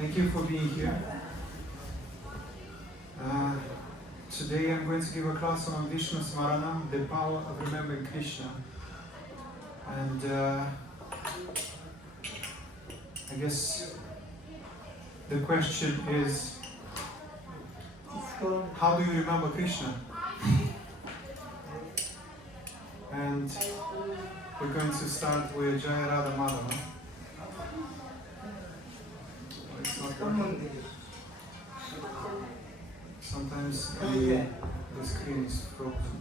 Thank you for being here. Today I'm going to give a class on Vishnu Smaranam, the power of remembering Krishna. And I guess the question is, how do you remember Krishna? And we're going to start with Jaya Radha Madhava. It's not working. Sometimes the screen is frozen.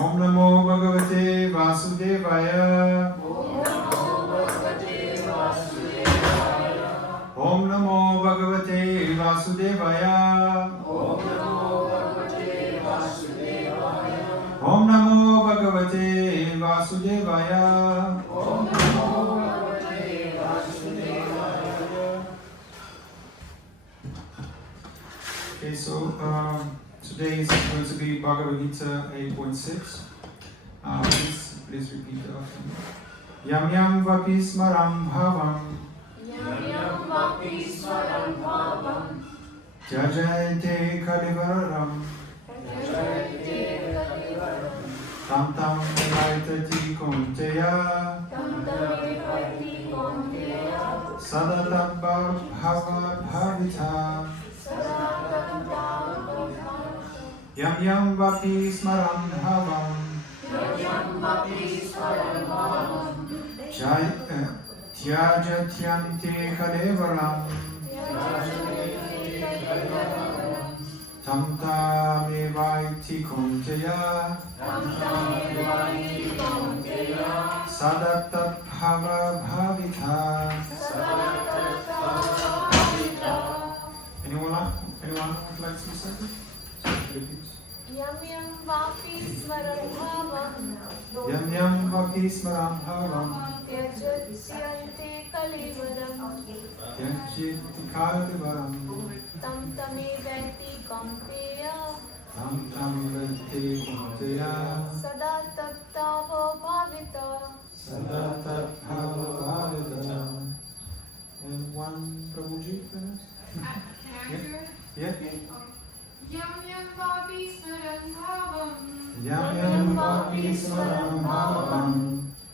Om Namo Bhagavate Vasudevaya. Om Namo Bhagavate Vasudevaya. Om Namo Bhagavate Vasudevaya. Okay, so today is going to be Bhagavad Gita 8.6. Please repeat it after me. Yam yam vapi smaram bhavam. Tyajayate kalivaram. Tam tam nivaitati kunteya. Sadatam bhava bhavita. Yam yam vapi smaram bhavam. Tyajatyante kalevaram. Tam tamivaiti kunteya. Sadatat bhava bhavita. Anyone would like to say this? Repeat. Yam yam vapi smaram bhavam. Yam yam vapi smaram bhavam. Tyajatyante kalivaram. Tyajati kalivaram. Tam tamivaiti kunteya. Tam tamivaiti kunteya. Sada tattva bhavita. Sadatat bhava bhavita. And one Prabhuji, perhaps? Can I do it? Yeah. Yam yam vapi smaran bhavam. Yam yam vapi smaram bhavam.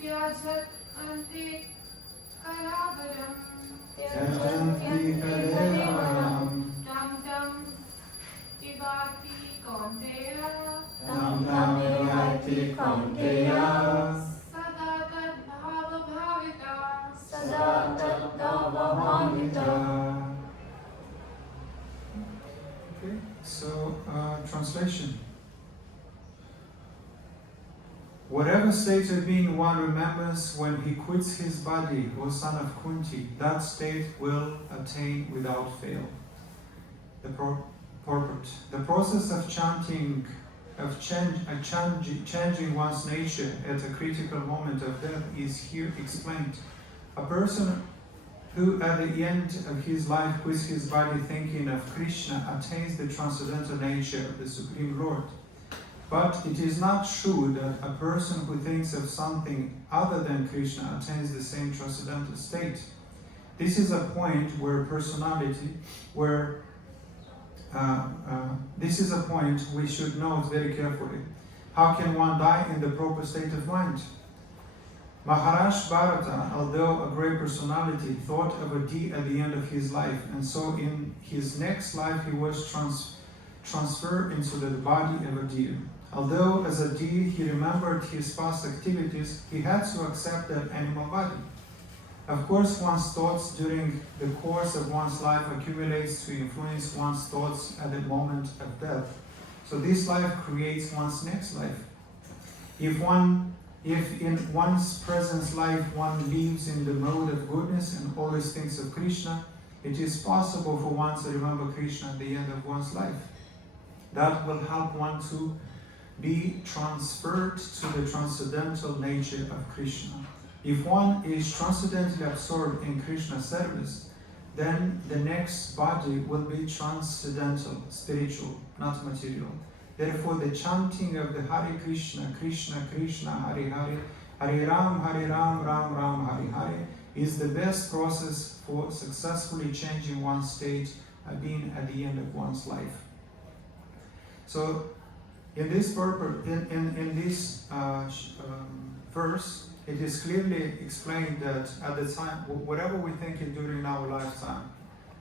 Tyajat ante kalavaram. Tyajanti kalevaram. Tam tam ivati konteya. Tam tamivaiti kunteya. Sada tad bhava bhavita. Sada tattva bhavita. Okay, so translation. Whatever state of being one remembers when he quits his body, O son of Kunti, that state will attain without fail. The purport. The process of changing one's nature at a critical moment of death is here explained. A person who at the end of his life quits his body thinking of Krishna attains the transcendental nature of the Supreme Lord. But it is not true that a person who thinks of something other than Krishna attains the same transcendental state. This is a point we should note very carefully. How can one die in the proper state of mind? Maharaj Bharata, although a great personality, thought of a deer at the end of his life, and so in his next life he was transferred into the body of a deer. Although as a deer he remembered his past activities, he had to accept that animal body. Of course, one's thoughts during the course of one's life accumulates to influence one's thoughts at the moment of death. So this life creates one's next life. If in one's present life one lives in the mode of goodness and always thinks of Krishna, it is possible for one to remember Krishna at the end of one's life. That will help one to be transferred to the transcendental nature of Krishna. If one is transcendently absorbed in Krishna's service, then the next body will be transcendental, spiritual, not material. Therefore, the chanting of the Hare Krishna, Krishna Krishna, Hare Hare, Hare Ram, Ram Ram, Hare Hare, is the best process for successfully changing one's state of being at the end of one's life. So, in this verse, it is clearly explained that at the time, whatever we think in during our lifetime,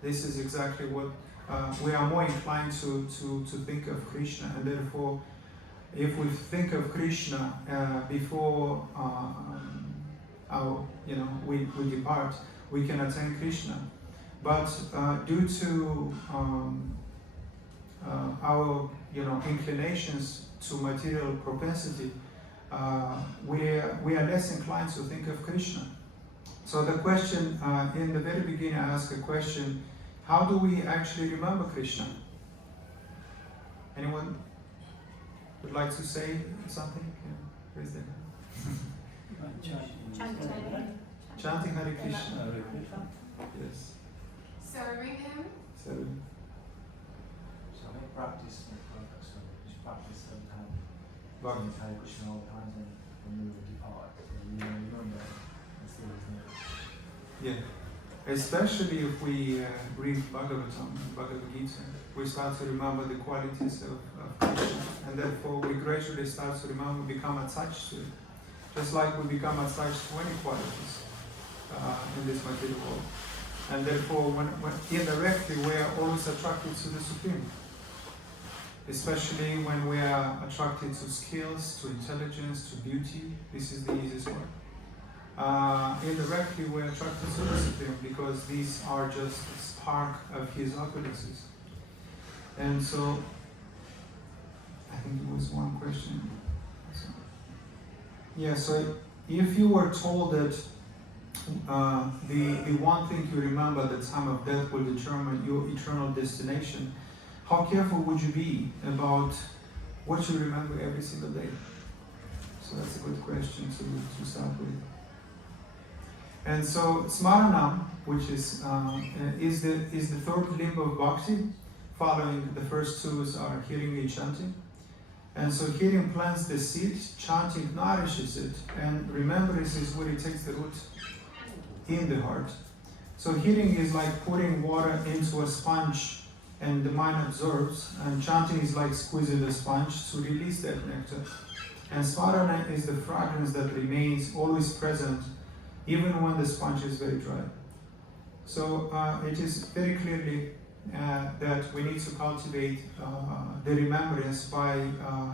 this is exactly what we are more inclined to think of Krishna, and therefore, if we think of Krishna before we depart, we can attain Krishna. But due to our inclinations to material propensity, we are less inclined to think of Krishna. So the question, in the very beginning I asked a question, how do we actually remember Krishna? Anyone would like to say something? Yeah, raise their hand. Chanting Hare Krishna. Yes. Serving him. So, So I practice the perfect service. Just practice every time. Bhakti. Hare Krishna all the time, and when you depart, you know that's the reason. yeah. Especially if we read Bhagavatam, Bhagavad Gita, we start to remember the qualities of Krishna, and therefore we gradually start to remember, become attached to it. Just like we become attached to any qualities in this material world. And therefore, when indirectly we are always attracted to the Supreme. Especially when we are attracted to skills, to intelligence, to beauty. This is the easiest one. Indirectly we are attracted to the Supreme because these are just a spark of His opulences. And so, I think it was one question. So if you were told that the one thing you remember at the time of death will determine your eternal destination, how careful would you be about what you remember every single day? So that's a good question to start with. And so Smaranam, which is the third limb of bhakti, following the first two are hearing and chanting. And so hearing plants the seed, chanting nourishes it, and remembrance is where it takes the root in the heart. So hearing is like putting water into a sponge and the mind absorbs, and chanting is like squeezing the sponge to release that nectar. And Smarana is the fragrance that remains always present even when the sponge is very dry. So it is very clearly that we need to cultivate the remembrance by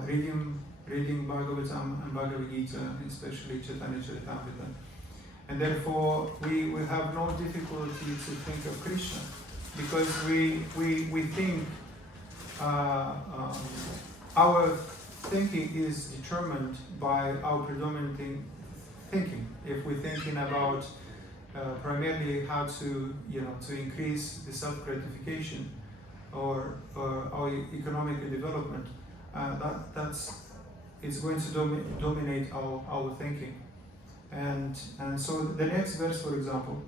reading Bhagavatam and Bhagavad Gita, especially Chaitanya Charitamrita. And therefore, we will have no difficulty to think of Krishna, because we think our thinking is determined by our predominant thinking. If we're thinking about primarily how to increase the self-gratification or our economic development, it's going to dominate our thinking. And so the next verse, for example,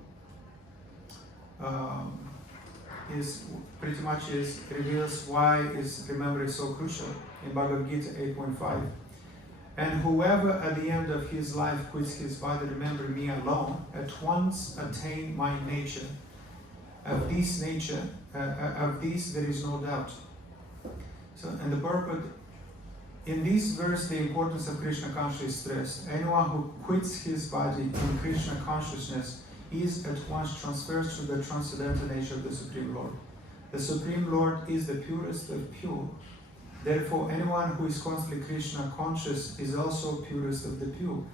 is pretty much reveals why is remembrance so crucial in Bhagavad Gita 8.5. And whoever at the end of his life quits his body, remember me alone, at once attain my nature. Of this there is no doubt. So, and the purport in this verse, the importance of Krishna consciousness is stressed. Anyone who quits his body in Krishna consciousness is at once transferred to the transcendental nature of the Supreme Lord. The Supreme Lord is the purest of pure. Therefore, anyone who is constantly Krishna conscious is also purest of the pure.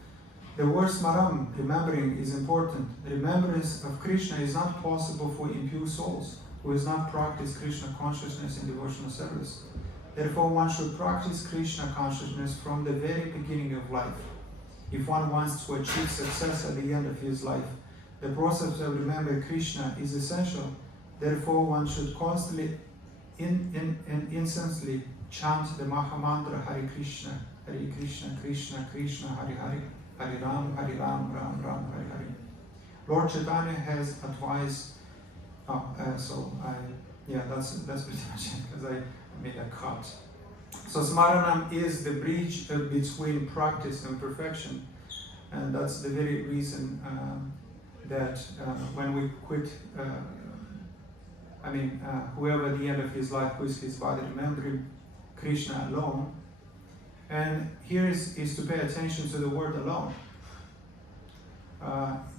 The word Smaranam, remembering, is important. Remembrance of Krishna is not possible for impure souls who has not practiced Krishna consciousness in devotional service. Therefore, one should practice Krishna consciousness from the very beginning of life. If one wants to achieve success at the end of his life, the process of remembering Krishna is essential. Therefore, one should constantly and incessantly chant the Mahamantra Hare Krishna, Krishna, Krishna, Hare Hare, Hare Ram, Ram, Ram, Hare Hare. Lord Chaitanya has advised. That's pretty much it, because I made a cut. So Smaranam is the bridge between practice and perfection, and that's the very reason that when we quit, whoever at the end of his life quits his body, remembering Krishna alone. And here is to pay attention to the word alone,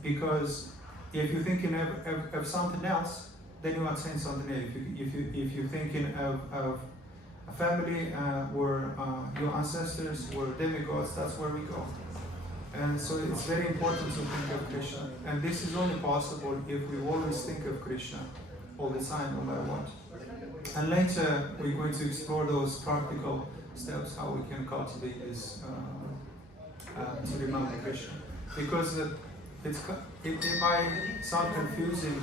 because if you're thinking of something else, then you attain something else. If you're thinking of a family where your ancestors were demigods, that's where we go. And so it's very important to think of Krishna. And this is only possible if we always think of Krishna all the time, no matter what. And later we're going to explore those practical steps, how we can cultivate this to remember Krishna. Because it might sound confusing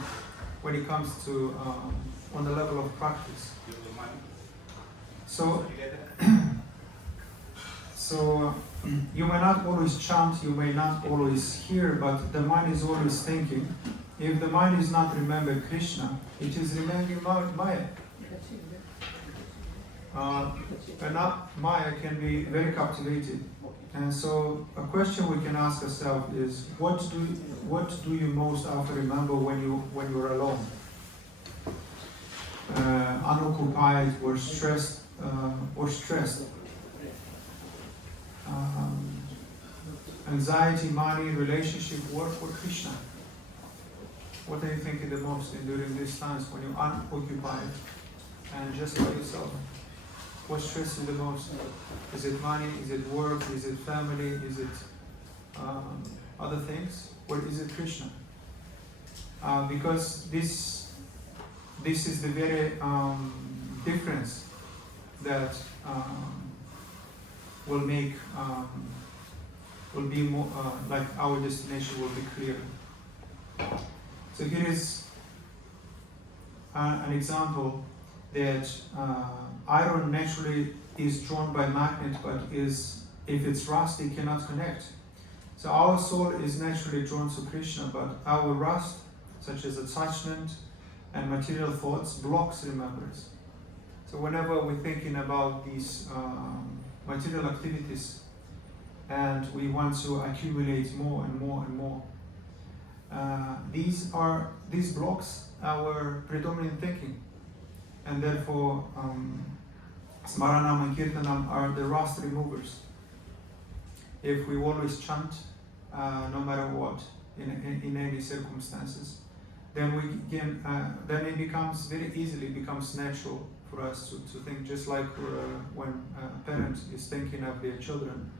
when it comes to on the level of practice. So, you may not always chant, you may not always hear, but the mind is always thinking. If the mind is not remembering Krishna, it is remembering Maya. And not Maya can be very captivated. And so a question we can ask ourselves is, what do you most often remember when you're alone? Unoccupied or stressed anxiety, money, relationship, work, or Krishna? What are you thinking the most during these times when you're unoccupied and just by yourself? What stresses you the most? Is it money? Is it work? Is it family? Is it other things? Or is it Krishna? Because this is the very difference that will make will be more like our destination will be clear. So here is an example that iron naturally is drawn by magnet, but if it's rust, it cannot connect. So our soul is naturally drawn to Krishna, but our rust, such as attachment and material thoughts, blocks remembrance. So whenever we're thinking about these material activities and we want to accumulate more and more and more, these blocks our predominant thinking, and therefore Smaranam and Kirtanam are the rust removers. If we always chant, no matter what, in any circumstances, then then it becomes very easily natural for us to think, just like when a parent is thinking of their children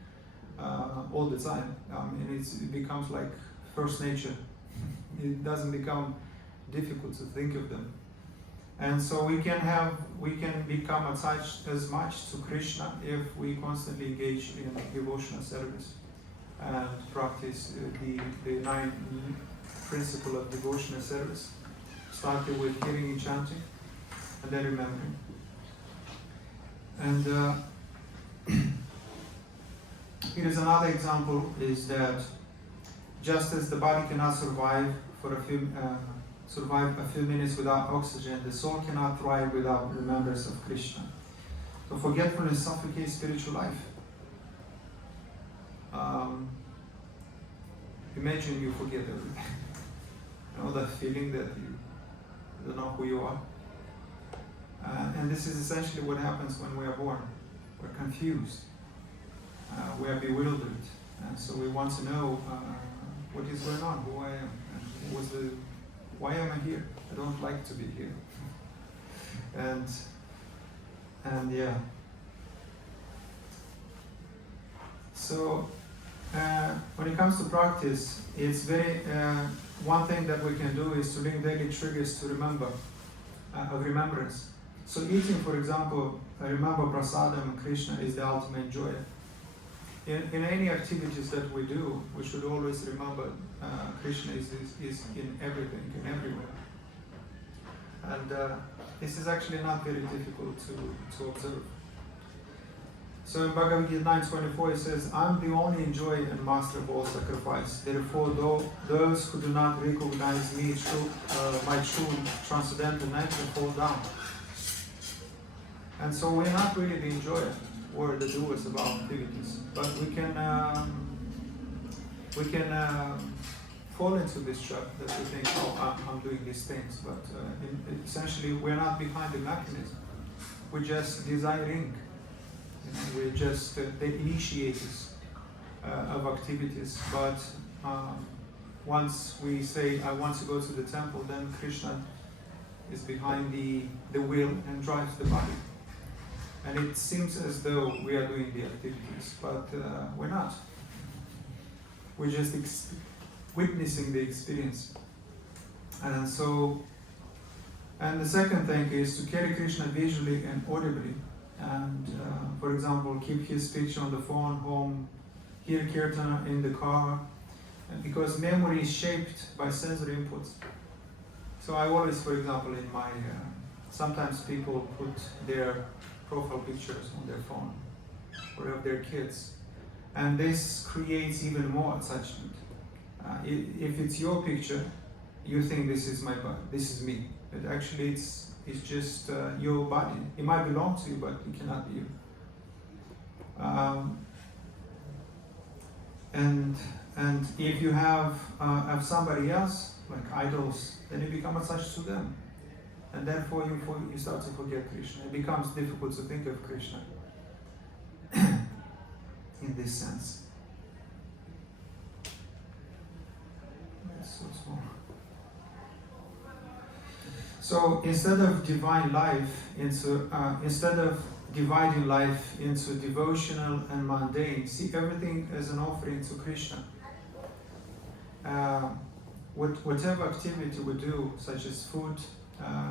all the time. It becomes like first nature. It doesn't become difficult to think of them. And so we can become attached as much to Krishna if we constantly engage in devotional service and practice the 9 principle of devotional service, starting with hearing and chanting, and then remembering. And here is another example: is that just as the body cannot survive a few minutes without oxygen, the soul cannot thrive without remembrance of Krishna. So forgetfulness suffocates spiritual life. Imagine you forget everything. You know that feeling that you don't know who you are? And this is essentially what happens when we are born. We're confused. We are bewildered. And so we want to know what is going on, who I am, and why am I here? I don't like to be here. And yeah. So when it comes to practice, it's very one thing that we can do is to link daily triggers to of remembrance. So eating, for example, remember prasadam, Krishna is the ultimate joy. In any activities that we do, we should always remember Krishna is in everything, in everywhere. And this is actually not very difficult to observe. So in Bhagavad Gita 9:24 it says, "I'm the only enjoyer and master of all sacrifice. Therefore, those who do not recognize me, my true transcendental nature, fall down." And so we're not really the enjoyer or the doers of our activities, but we can fall into this trap that we think, oh, I'm doing these things, but essentially we're not behind the mechanism. We're just desiring. We're just the initiators of activities. But once we say, I want to go to the temple, then Krishna is behind the wheel and drives the body. And it seems as though we are doing the activities, but we're not. We're just witnessing the experience. And so And the second thing is to carry Krishna visually and audibly. And for example, keep his picture on the phone, home, hear kirtana in the car, and because memory is shaped by sensory inputs. So I always, for example, in my, sometimes people put their profile pictures on their phone or of their kids. And this creates even more attachment. If it's your picture, you think this is my body, this is me. But actually it's just your body. It might belong to you, but it cannot be you. And if you have somebody else, like idols, then you become attached to them. And therefore you start to forget Krishna. It becomes difficult to think of Krishna in this sense. That's so small. So instead of dividing life into devotional and mundane, see everything as an offering to Krishna. Whatever activity we do, such as food,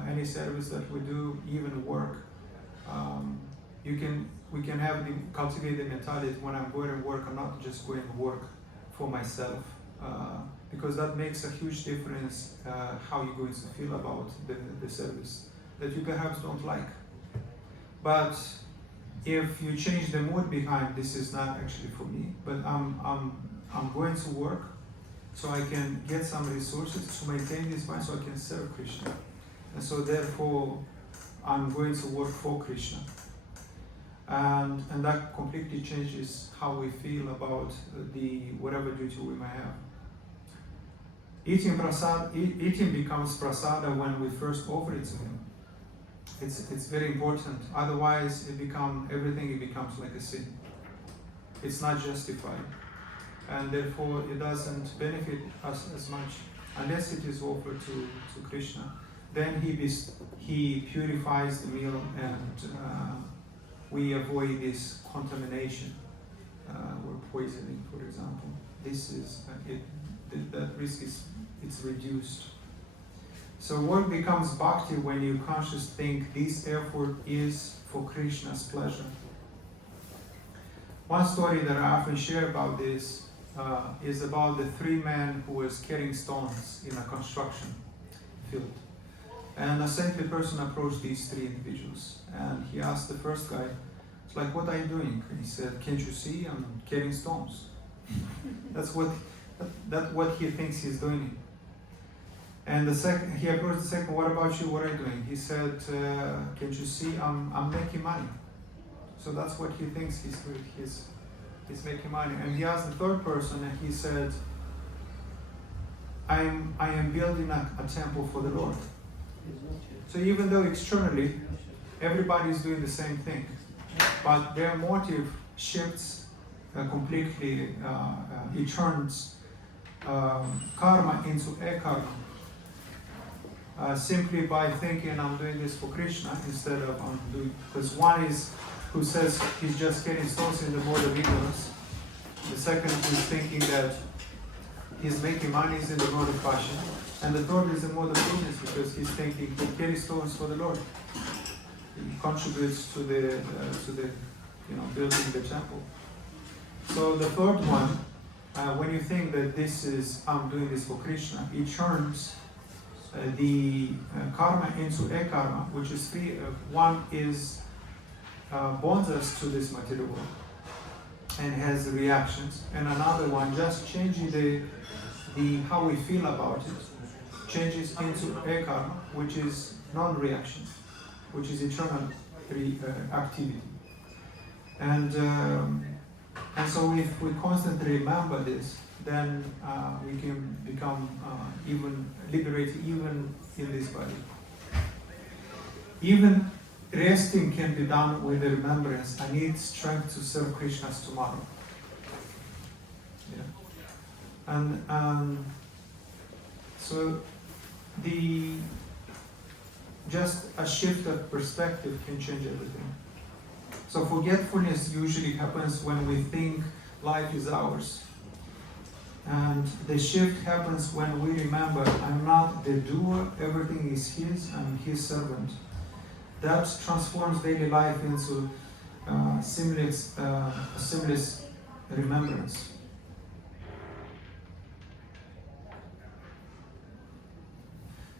any service that we do, even work, we can cultivate the mentality when I'm going to work, I'm not just going to work for myself, because that makes a huge difference how you're going to feel about the service that you perhaps don't like. But if you change the mood behind, this is not actually for me, but I'm going to work so I can get some resources to maintain this mind so I can serve Krishna. And so therefore, I'm going to work for Krishna. And that completely changes how we feel about whatever duty we may have. Eating becomes prasada when we first offer it to him. It's very important. Otherwise, everything becomes like a sin. It's not justified. And therefore, it doesn't benefit us as much unless it is offered to Krishna. Then he purifies the meal, and we avoid this contamination or poisoning, for example. That risk is reduced. So work becomes bhakti when you consciously think this effort is for Krishna's pleasure. One story that I often share about this is about the three men who was carrying stones in a construction field. And a saintly person approached these three individuals, and he asked the first guy, it's like, what are you doing? And he said, can't you see I'm carrying stones? That's what he thinks he's doing. And he approached the second, what about you? What are you doing? He said, can't you see I'm making money? So that's what he thinks he's doing. He's making money. And he asked the third person, and he said, I am building a temple for the Lord. So even though externally everybody is doing the same thing, but their motive shifts completely. It turns karma into akarma. Simply by thinking I'm doing this for Krishna instead of I'm doing, because one is who says he's just getting stones in the mode of ignorance. The second is thinking that he's making money is in the mode of passion. And the third is the mode of business because he's thinking he carries stones for the Lord. He contributes to the building the temple. So the third one, when you think that this is I'm doing this for Krishna, it turns the karma into akarma, which is three. One is bonds us to this material world and has reactions, and another one just changes the how we feel about it, changes into akarma, which is non-reaction, which is eternal activity. And so if we constantly remember this, then we can become even liberated even in this body. Even resting can be done with the remembrance. I need strength to serve Krishna's tomorrow. Yeah. And so just a shift of perspective can change everything. So forgetfulness usually happens when we think life is ours. And the shift happens when we remember, I'm not the doer, everything is His, I'm His servant. That transforms daily life into seamless remembrance.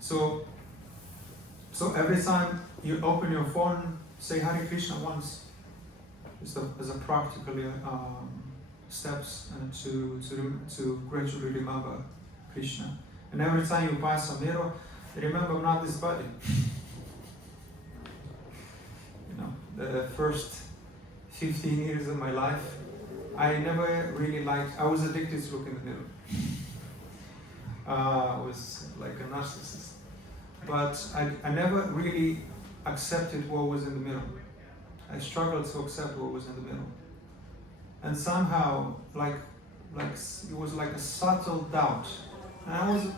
So every time you open your phone, say Hare Krishna once, as a practical steps and to gradually remember Krishna. And every time you pass a mirror, remember I'm not this body. The first 15 years of my life, I never really I was addicted to looking in the mirror. I was like a narcissist. But I never really accepted what was in the middle. I struggled to accept what was in the middle. And somehow, it was like a subtle doubt. And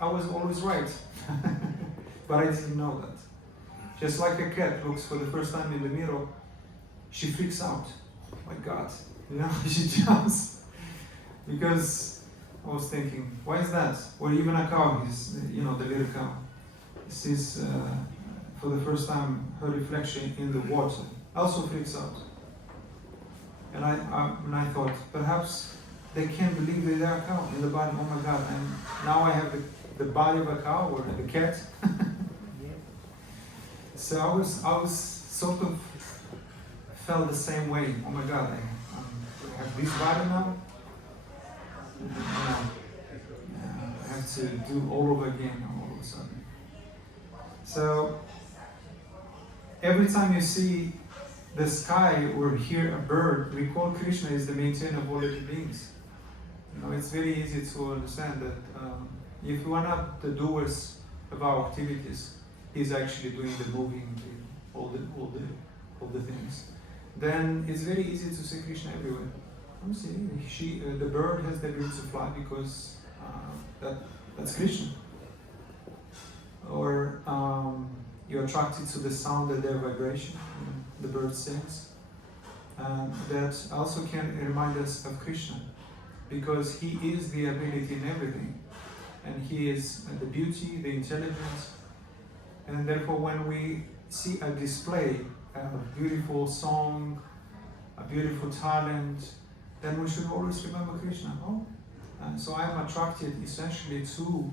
I was always right. But I didn't know that. Just like a cat looks for the first time in the mirror, she freaks out. Oh my God, she jumps. Because I was thinking, why is that? Or even a cow, the little cow. Sees for the first time her reflection in the water, also freaks out. And I thought, perhaps they can't believe that they're a cow in the body. Oh my God! And now I have the body of a cow or the cat. So I was sort of felt the same way. Oh my God! I have this body now. I have to do all over again all of a sudden. So every time you see the sky or hear a bird, recall Krishna is the maintainer of all living beings. It's very easy to understand that if we are not the doers of our activities, He's actually doing the moving, all the things. Then it's very easy to see Krishna everywhere. The bird has the ability to fly because that's Krishna. Or you're attracted to the sound of their vibration, the bird sings. That also can remind us of Krishna, because He is the ability in everything, and He is the beauty, the intelligence, and therefore when we see a display, a beautiful song, a beautiful talent, then we should always remember Krishna. So I'm attracted essentially to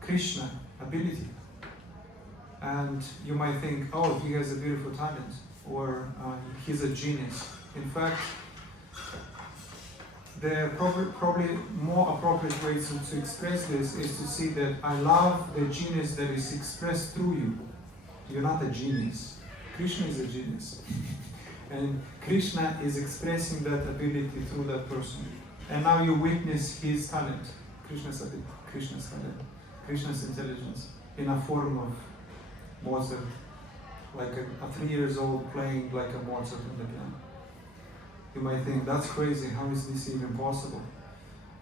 Krishna ability. And you might think, oh, he has a beautiful talent, or he's a genius. In fact, the probably more appropriate way to express this is to see that I love the genius that is expressed through you. You're not a genius. Krishna is a genius. And Krishna is expressing that ability through that person. And now you witness his talent, Krishna's talent, Krishna's intelligence, in a form of Mozart, like a 3 years old playing like a Mozart on the piano. You might think, that's crazy, how is this even possible?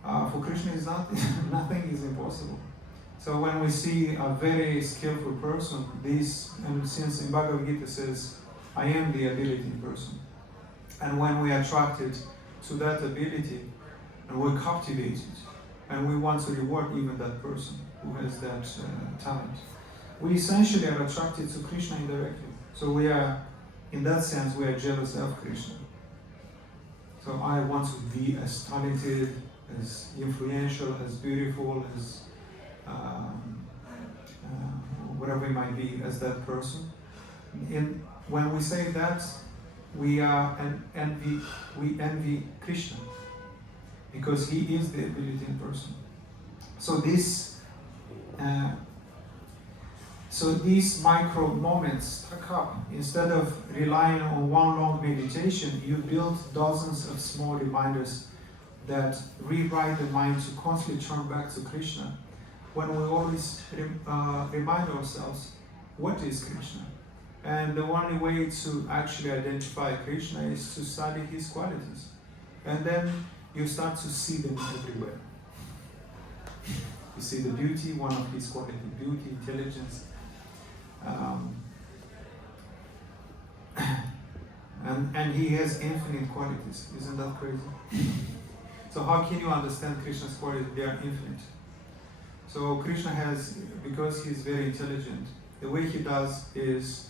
For Krishna, is not, nothing is impossible. So when we see a very skillful person, and since in Bhagavad Gita says, I am the ability person. And when we are attracted to that ability, and we're captivated, and we want to reward even that person who has that talent, we essentially are attracted to Krishna indirectly. So we are, in that sense, we are jealous of Krishna. So I want to be as talented, as influential, as beautiful, as whatever it might be, as that person. When we say that, we envy Krishna, because he is the ability in person. So these micro moments stack up. Instead of relying on one long meditation, you build dozens of small reminders that rewrite the mind to constantly turn back to Krishna. When we always remind ourselves, what is Krishna? And the only way to actually identify Krishna is to study his qualities. And then you start to see them everywhere. You see the beauty, one of his qualities, beauty, intelligence. And he has infinite qualities. Isn't that crazy? So how can you understand Krishna's qualities? They are infinite. So Krishna has, because he's very intelligent, the way he does is,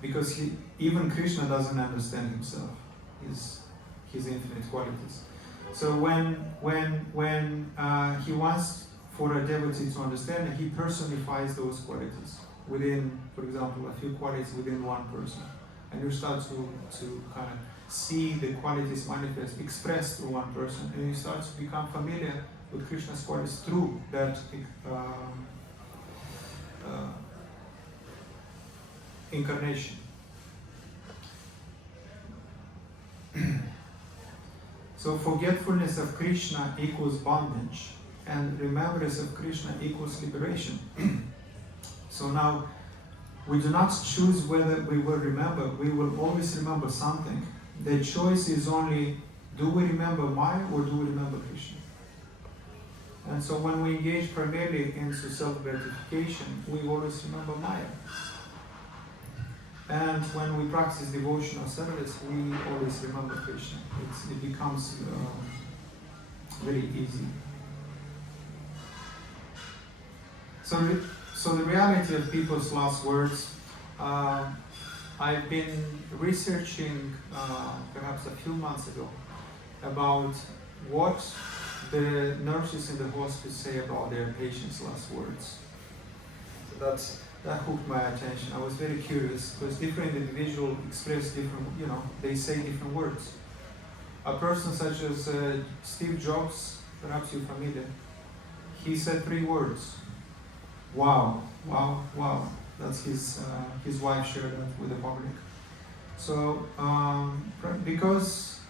because even Krishna doesn't understand himself, his infinite qualities. So when he wants for a devotee to understand, he personifies those qualities within, for example, a few qualities within one person. And you start to kind of see the qualities manifest, expressed through one person, and you start to become familiar with Krishna's qualities through that incarnation. So forgetfulness of Krishna equals bondage, and remembrance of Krishna equals liberation. So now, we do not choose whether we will remember, we will always remember something. The choice is only, do we remember Maya or do we remember Krishna? And so when we engage primarily into self-gratification, we always remember Maya. And when we practice devotional service, we always remember Krishna. It becomes very easy. So the reality of people's last words, I've been researching perhaps a few months ago about what the nurses in the hospice say about their patients' last words. So that hooked my attention. I was very curious because different individuals express different, they say different words. A person such as Steve Jobs, perhaps you're familiar, he said 3 words. Wow, wow, wow. That's his wife shared that with the public. So, because,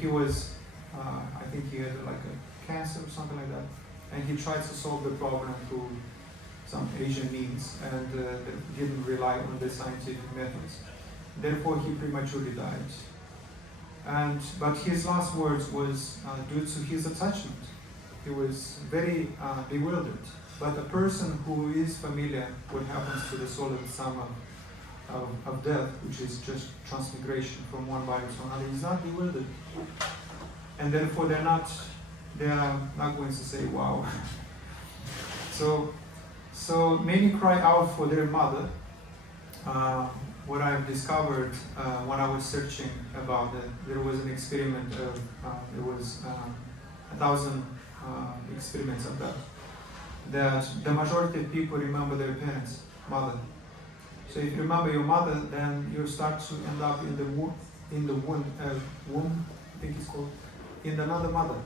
he was, I think he had like a cancer or something like that, and he tried to solve the problem through some Asian means, and didn't rely on the scientific methods. Therefore, he prematurely died. But his last words was due to his attachment. He was very bewildered. But a person who is familiar what happens to the soul at the time of death, which is just transmigration from one body to another, is not bewildered. And therefore they are not going to say, wow. So many cry out for their mother. What I've discovered when I was searching about it, there was an experiment of, there was 1,000 experiments of that the majority of people remember their parents, mother. So if you remember your mother, then you start to end up in the womb, I think it's called, in another mother.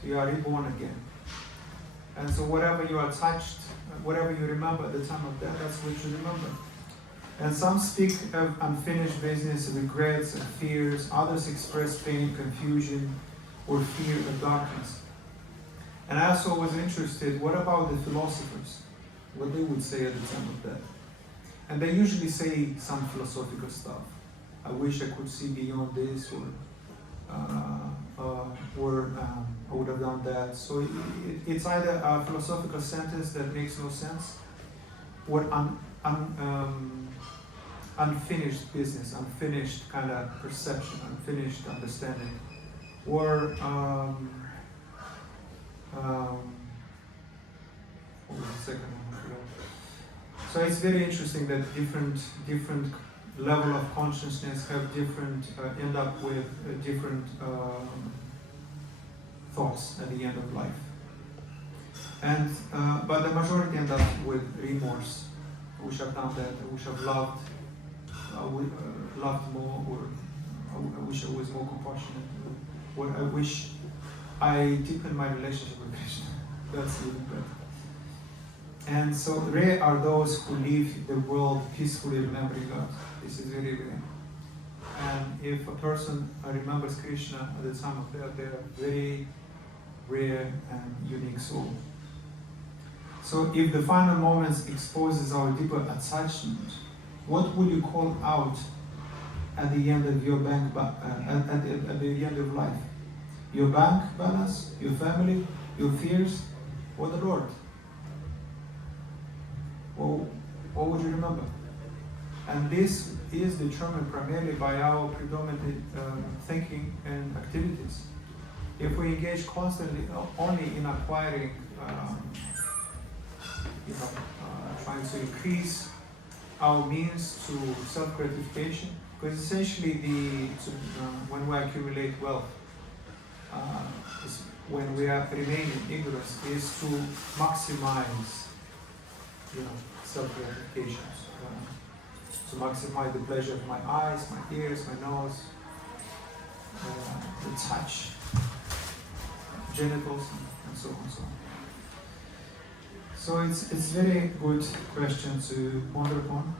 So you are reborn again. And so whatever you are touched, whatever you remember at the time of death, that's what you remember. And some speak of unfinished business, regrets and fears. Others express pain, confusion, or fear of darkness. And I also was interested, what about the philosophers? What they would say at the time of death. And they usually say some philosophical stuff. I wish I could see beyond this, or I would have done that. So it's either a philosophical sentence that makes no sense, or unfinished business, unfinished kind of perception, unfinished understanding, or what was the second one? I forgot. So it's very interesting that different level of consciousness have different end up with different thoughts at the end of life. And but the majority end up with remorse. I wish I've done that. I wish I've loved. Loved more, or I wish I was more compassionate, or I wish I deepened my relationship with Krishna. That's even better. And so rare are those who leave the world peacefully remembering God. This is very rare. And if a person remembers Krishna at the time of death, they are very rare and unique soul. So if the final moments exposes our deeper attachment, what will you call out at the end of your bank at the end of life? Your bank balance, your family, your fears, or the Lord? Well, what would you remember? And this is determined primarily by our predominant thinking and activities. If we engage constantly only in acquiring, trying to increase our means to self-gratification, because essentially when we accumulate wealth, when we are remaining in ignorance, is to maximize, self-gratification, to maximize the pleasure of my eyes, my ears, my nose, the touch, genitals, and so on and so on. So it's very good question to ponder upon.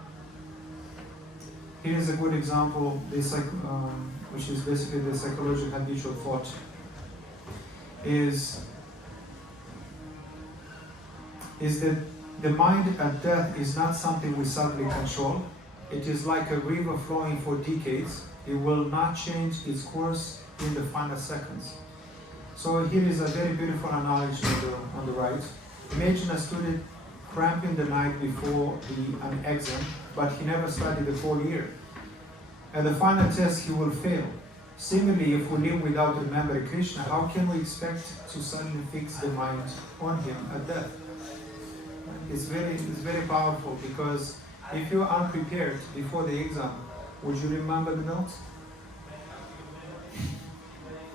Here is a good example, which is basically the psychological habitual thought, is that the mind at death is not something we suddenly control. It is like a river flowing for decades. It will not change its course in the final seconds. So here is a very beautiful analogy on the right. Imagine a student cramping the night before an exam, but he never studied the whole year. At the final test, he will fail. Similarly, if we live without remembering Krishna, how can we expect to suddenly fix the mind on him at death? It's very powerful, because if you're unprepared before the exam, would you remember the notes?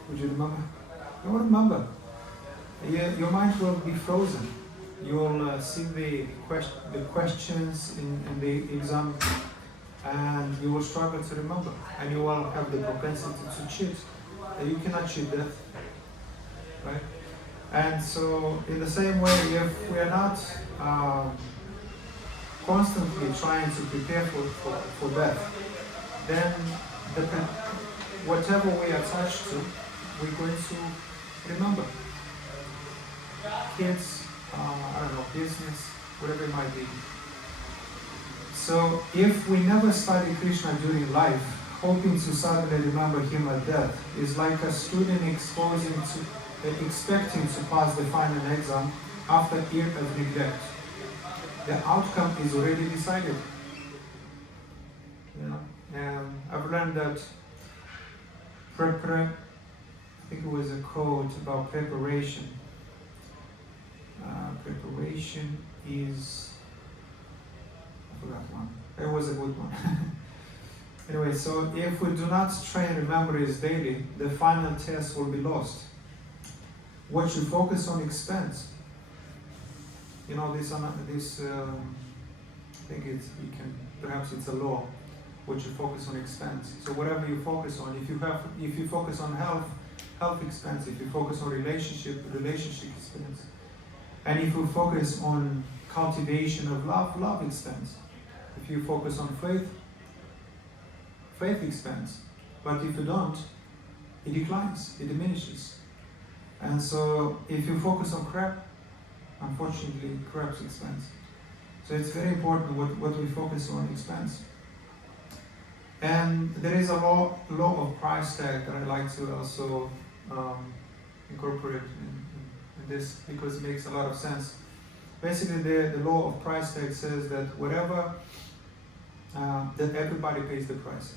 Would you remember? You won't remember. Your mind will be frozen. You'll see the questions in the exam, and you will struggle to remember, and you will have the propensity to cheat. You cannot cheat death, right? And so, in the same way, if we are not constantly trying to prepare for death, then whatever we are attached to, we're going to remember. Kids, business, whatever it might be. So if we never study Krishna during life, hoping to suddenly remember him at death is like a student expecting to pass the final exam after years of neglect. The outcome is already decided. And I've learned that I think it was a quote about preparation. Preparation is, I forgot one. It was a good one. Anyway, so if we do not try and remember it daily, the final test will be lost. What you focus on expands. I think perhaps it's a law. What you focus on expands. So whatever you focus on, if you focus on health expands. If you focus on relationship expands. And if you focus on cultivation of love expands. If you focus on faith expands. But if you don't, it declines, it diminishes. And so if you focus on crap, unfortunately, crap expands. So it's very important what we focus on expands. And there is a law of price tag that I like to also incorporate in this, because it makes a lot of sense. Basically, the law of price tag says that whatever, that everybody pays the price.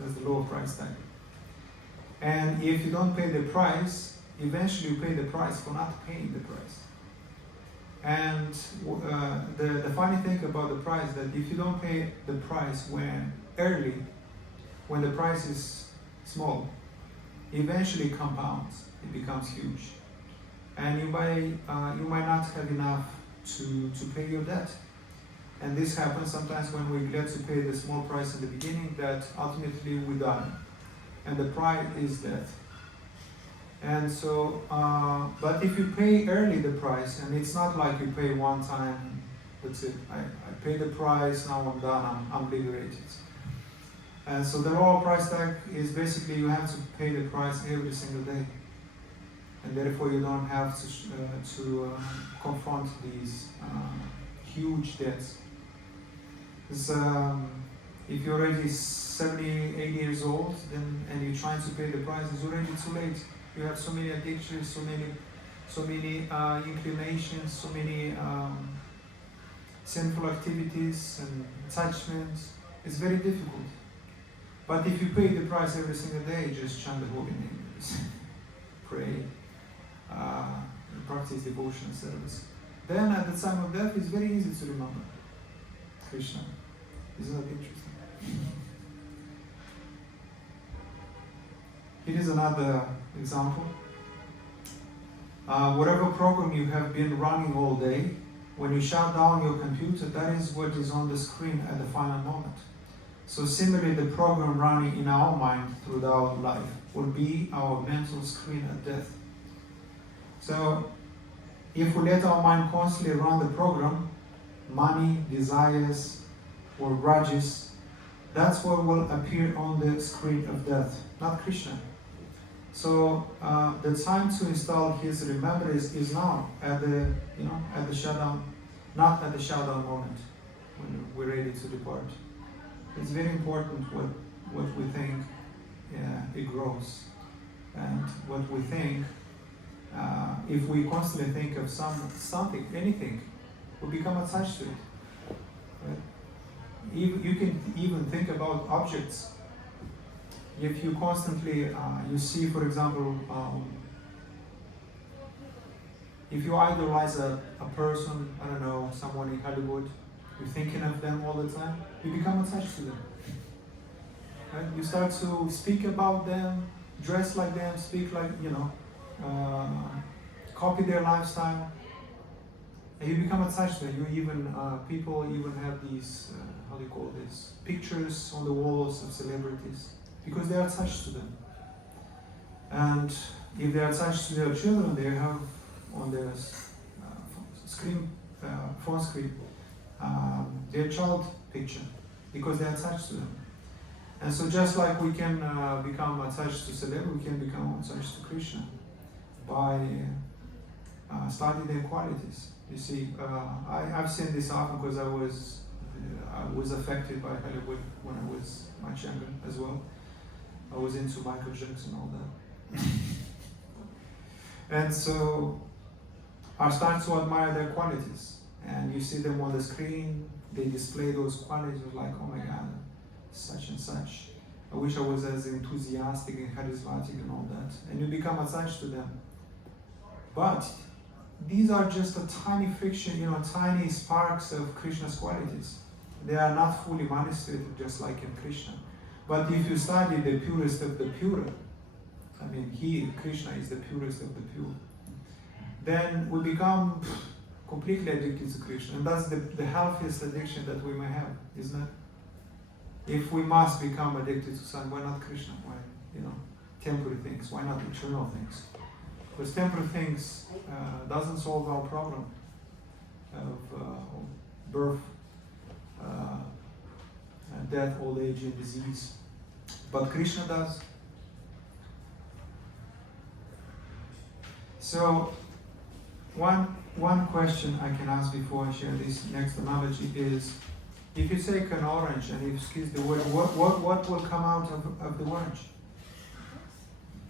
That's the law of price tag. And if you don't pay the price, eventually you pay the price for not paying the price. And the funny thing about the price, that if you don't pay the price when the price is small, eventually it compounds, it becomes huge. And you might not have enough to pay your debt. And this happens sometimes when we get to pay the small price in the beginning, that ultimately we die. And the price is death. And so, but if you pay early the price, and it's not like you pay one time, that's it, I pay the price, now I'm done, I'm liberated. And so the law of price tag is basically you have to pay the price every single day. And therefore you don't have to confront these huge debts. If you're already 70, 80 years old, and you're trying to pay the price, it's already too late. You have so many addictions, so many inclinations, so many sinful activities and attachments. It's very difficult. But if you pay the price every single day, just chant the holy name, pray, Bhakti's devotional service. Then at the time of death, it's very easy to remember Krishna. Isn't that interesting? Here is another example. Whatever program you have been running all day, when you shut down your computer, that is what is on the screen at the final moment. So similarly, the program running in our mind throughout life will be our mental screen at death. So if we let our mind constantly run the program, money, desires, or grudges, that's what will appear on the screen of death, not Krishna. So the time to install his remembrance is now at the shutdown, not at the shutdown moment when we're ready to depart. It's very important what we think. It grows, and what we think. If we constantly think of something, anything, we become attached to it. Right? You can even think about objects. If you constantly, you see, for example, if you idolize a person, I don't know, someone in Hollywood, you're thinking of them all the time, you become attached to them. Right? You start to speak about them, dress like them, speak like, copy their lifestyle, and you become attached to them. You even, people even have these, pictures on the walls of celebrities, because they are attached to them. And if they are attached to their children, they have on their phone screen, their child picture, because they are attached to them. And so just like we can become attached to celebrity, we can become attached to Krishna by studying their qualities. You see, I've seen this often because I was affected by Hollywood when I was much younger as well. I was into Michael Jackson and all that. And so I start to admire their qualities. And you see them on the screen, they display those qualities, like, oh my God, such and such. I wish I was as enthusiastic and charismatic and all that. And you become attached to them. But these are just a tiny friction, tiny sparks of Krishna's qualities. They are not fully manifested just like in Krishna. But if you study the purest of the pure, Krishna is the purest of the pure, then we become completely addicted to Krishna. And that's the healthiest addiction that we may have, isn't it? If we must become addicted to something, why not Krishna? Why, temporary things? Why not eternal things? Because temporary things doesn't solve our problem of birth, death, old age, and disease. But Krishna does. So, one question I can ask before I share this next analogy is, if you take an orange and you squeeze the word, what will come out of the orange?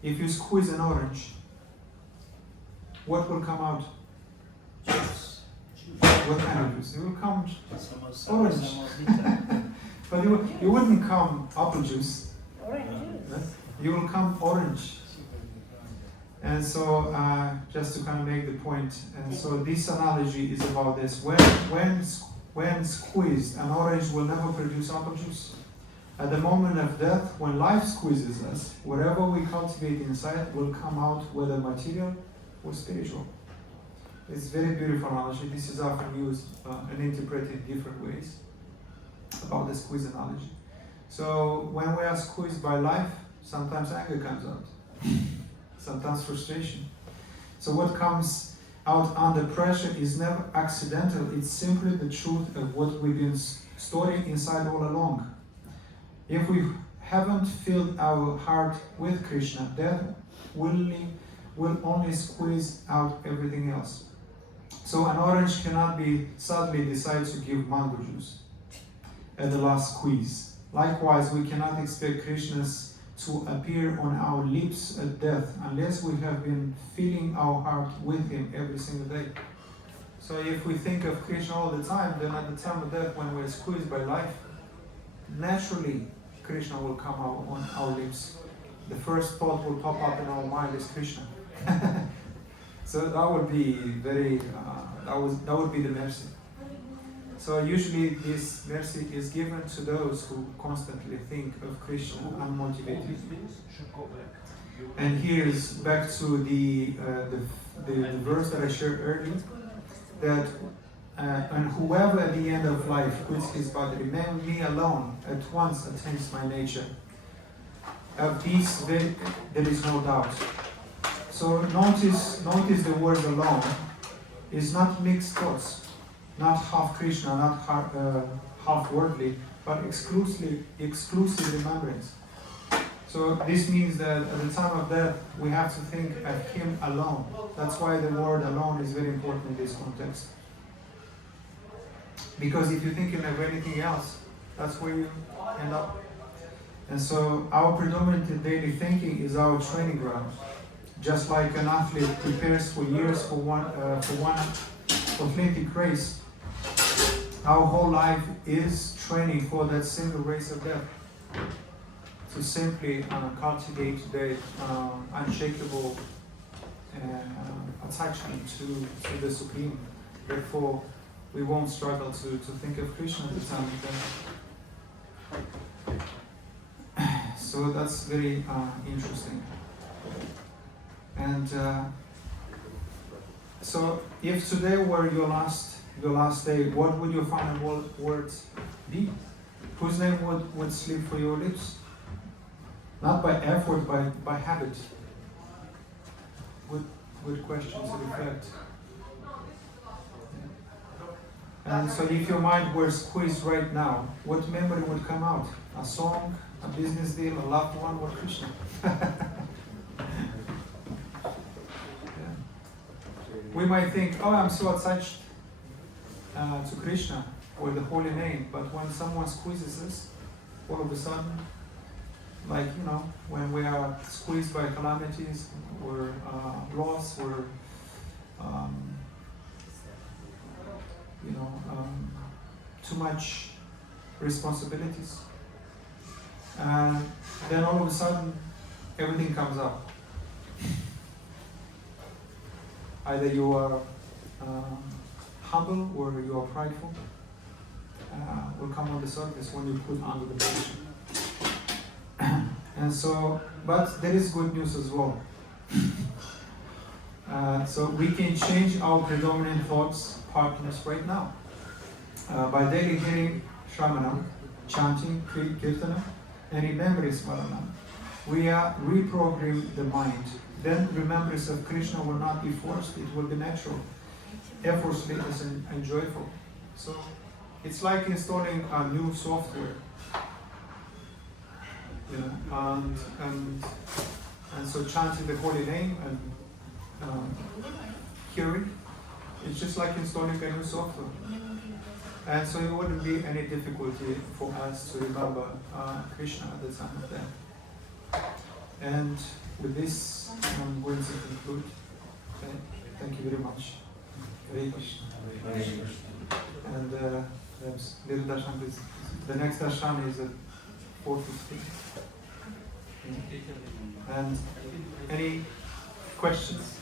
If you squeeze an orange, what will come out? Juice. What kind of juice? It will come orange. But you wouldn't come apple juice. Orange juice. Right? You will come orange. And so, just to kind of make the point, and so this analogy is about this. When squeezed, an orange will never produce apple juice. At the moment of death, when life squeezes us, whatever we cultivate inside will come out, whether material or spiritual. It's a very beautiful analogy. This is often used and interpreted in different ways about the squeeze analogy. So when we are squeezed by life, sometimes anger comes out, sometimes frustration. So what comes out under pressure is never accidental. It's simply the truth of what we've been storing inside all along. If we haven't filled our heart with Krishna, death will only squeeze out everything else. So an orange cannot be suddenly decide to give mango juice at the last squeeze. Likewise, we cannot expect Krishna's to appear on our lips at death unless we have been filling our heart with him every single day. So if we think of Krishna all the time, then at the time of death, when we're squeezed by life, naturally Krishna will come out on our lips. The first thought will pop up in our mind is Krishna. So that would be very, that would be the mercy. So usually this mercy is given to those who constantly think of Krishna unmotivated. And here is back to the verse that I shared earlier, that and whoever at the end of life quits his body, remain me alone, at once attains my nature. Of this there is no doubt. So notice the word alone is not mixed thoughts, not half Krishna, not half worldly, but exclusive remembrance. So this means that at the time of death, we have to think of Him alone. That's why the word alone is very important in this context. Because if you're thinking of anything else, that's where you end up. And so our predominant daily thinking is our training ground. Just like an athlete prepares for years for one athletic race, our whole life is training for that single race of death. To simply cultivate the unshakable attachment to the Supreme. Therefore, we won't struggle to think of Krishna at the time of death. So that's very interesting. And so, if today were your last day, what would your final words be? Whose name would slip for your lips? Not by effort, by habit. Good question to reflect. And so if your mind were squeezed right now, what memory would come out? A song, a business deal, a loved one, or Krishna? Yeah. We might think, oh, I'm so attached to Krishna or the holy name, but when someone squeezes us, all of a sudden, like, when we are squeezed by calamities or loss or too much responsibilities, and then all of a sudden everything comes up. Either you are humble or you are prideful. Will come on the surface when you put under the pressure. And so, but there is good news as well. So we can change our predominant thoughts partners right now. By daily hearing Smaranam, chanting Kirtana, and remembering Smaranam, we are reprogramming the mind. Then remembrance of Krishna will not be forced, it will be natural, effortless and joyful. So it's like installing a new software. And so chanting the holy name and hearing, it's just like installing a new software. And so it wouldn't be any difficulty for us to remember Krishna at the time of death. And with this, I'm going to conclude. Okay? Thank you very much. Hare Krishna. And little darshan is, the next darshan is at 4:15. And any questions?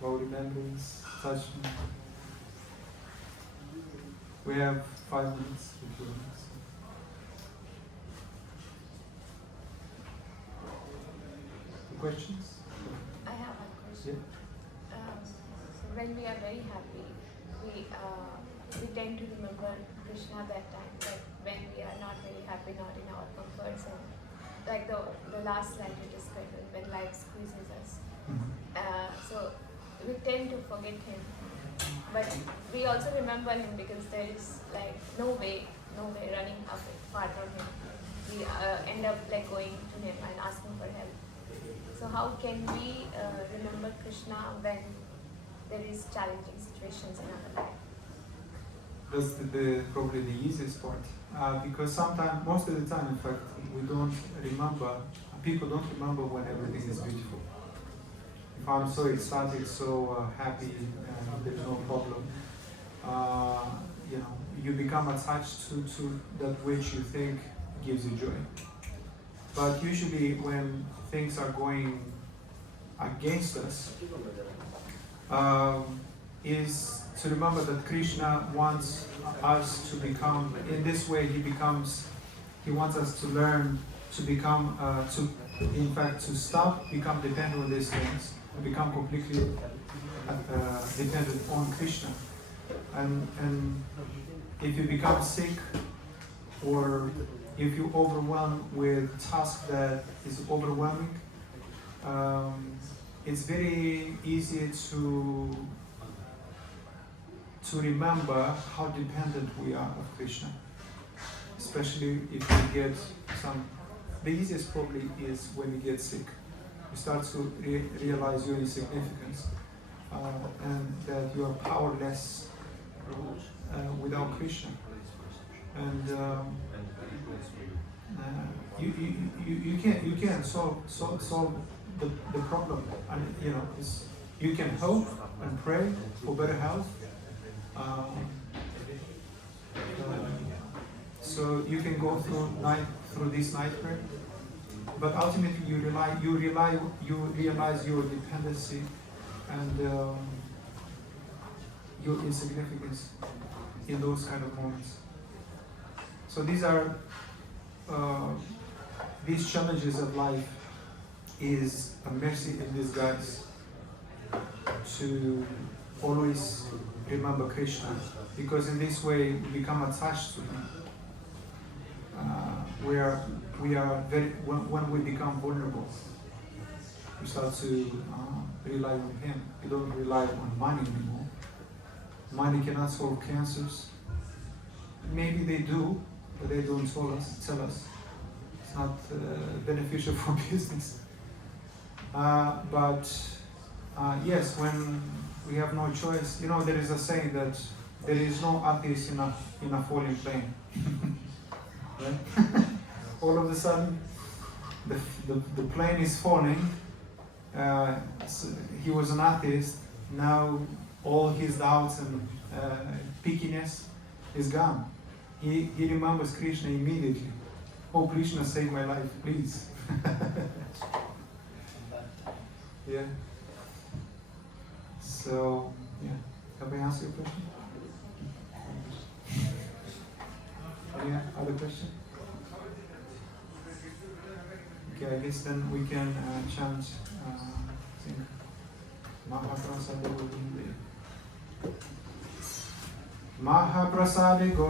About remembrance, touching. We have 5 minutes. Questions? I have a question. So when we are very happy, we tend to remember Krishna that time. But when we are not very happy, not in our comfort zone, like the last slide you described, when life squeezes us. So we tend to forget him, but we also remember him because there is like no way running apart from him. We end up like going to him and asking for help. So how can we remember Krishna when there is challenging situations in our life? That's probably the easiest part, because sometimes, most of the time, in fact, we don't remember people don't remember when everything is beautiful. If I'm so ecstatic, so happy, there's no problem. You know, you become attached to that which you think gives you joy. But usually when things are going against us, is to remember that Krishna wants us to become, in this way he wants us to learn to become, to stop, become dependent on these things, and become completely dependent on Krishna. And if you become sick, or if you overwhelm with task that is overwhelming, it's very easy to remember how dependent we are of Krishna. Especially if we get the easiest probably is when you get sick. You start to realize your insignificance and that you are powerless without Krishna. And you can't solve the problem. And you know, you can hope and pray for better health. So you can go through this night prayer, but ultimately you realize your dependency and your insignificance in those kind of moments. So these are these challenges of life is a mercy in disguise to always remember Krishna, because in this way we become attached to Him. We are very, when we become vulnerable, we start to rely on Him. We don't rely on money anymore. Money cannot solve cancers. Maybe they do, but they don't tell us. It's not beneficial for business. But yes, when we have no choice, you know, there is a saying that there is no atheist in a falling plane. Right? All of a sudden, the plane is falling. So he was an atheist. Now all his doubts and pickiness is gone. He remembers Krishna immediately. Oh, Krishna, save my life, please. Yeah. So, yeah. Have I answered your question? Any other question? Okay, I guess then we can chant Mahaprasade Govinde. Mahaprasade Govinde.